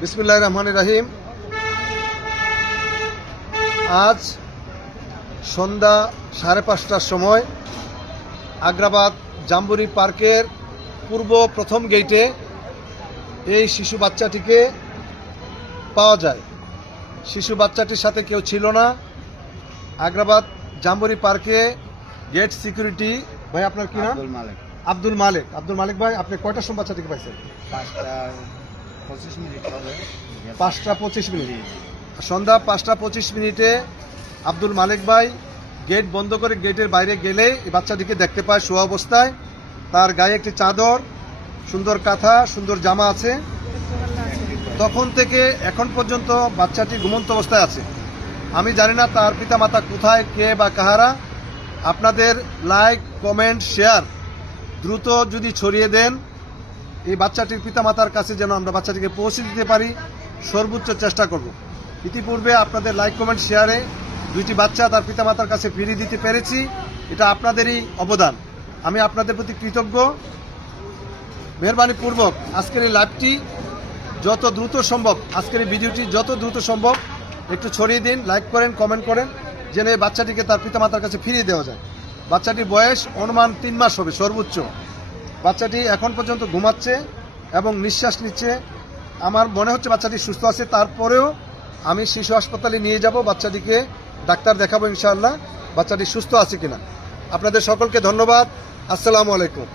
বিসমিল্লাহির রহমানির রহিম। আজ সন্ধ্যা 5:30টার সময় আগ্রাবাদ জাম্বুরি পার্কের পূর্ব প্রথম গেটে এই শিশু বাচ্চাটিকে পাওয়া যায়। শিশু বাচ্চাটির সাথে কেউ ছিল না। আগ্রাবাদ জাম্বুরি পার্কে গেট সিকিউরিটি ভাই, আপনার কি নাম? আব্দুল মালিক। আব্দুল মালিক ভাই, আপনি কয়টার সময় বাচ্চাটিকে পাইছেন? 5:25 সন্ধ্যা 5:25 আব্দুল মালিক ভাই গেট বন্ধ করে গেটের বাইরে গেলে এই বাচ্চাটিকে দেখতে পায় শোয়া অবস্থায়। তার গায়ে একটি চাদর, সুন্দর কাঁথা, সুন্দর জামা আছে। তখন থেকে এখন পর্যন্ত বাচ্চাটি ঘুমন্ত অবস্থায় আছে। আমি জানি না তার পিতামাতা কোথায়, কে বা কাহারা। আপনাদের লাইক, কমেন্ট, শেয়ার দ্রুত যদি ছড়িয়ে দেন, এই বাচ্চাটির পিতামাতার কাছে যেন আমরা বাচ্চাটিকে পৌঁছে দিতে পারি, সর্বোচ্চ চেষ্টা করব। ইতিপূর্বে আপনাদের লাইক, কমেন্ট, শেয়ারে 2টি বাচ্চা তার পিতামাতার কাছে ফিরিয়ে দিতে পেরেছি। এটা আপনাদেরই অবদান। আমি আপনাদের প্রতি কৃতজ্ঞ। মেহরবানিপূর্বক আজকের এই লাইভটি যত দ্রুত সম্ভব, আজকের এই ভিডিওটি যত দ্রুত সম্ভব একটু ছড়িয়ে দিন, লাইক করেন, কমেন্ট করেন, যেন এই বাচ্চাটিকে তার পিতামাতার কাছে ফিরিয়ে দেওয়া যায়। বাচ্চাটির বয়স অনুমান 3 মাস হবে সর্বোচ্চ। বাচ্চাটি এখন পর্যন্ত ঘুমাচ্ছে এবং নিঃশ্বাস নিচ্ছে। আমার মনে হচ্ছে বাচ্চাটি সুস্থ আছে। তারপরেও আমি শিশু হাসপাতালে নিয়ে যাব, বাচ্চাটিকে ডাক্তার দেখাবো ইনশাআল্লাহ বাচ্চাটি সুস্থ আছে কিনা। আপনাদের সকলকে ধন্যবাদ। আসসালামু আলাইকুম।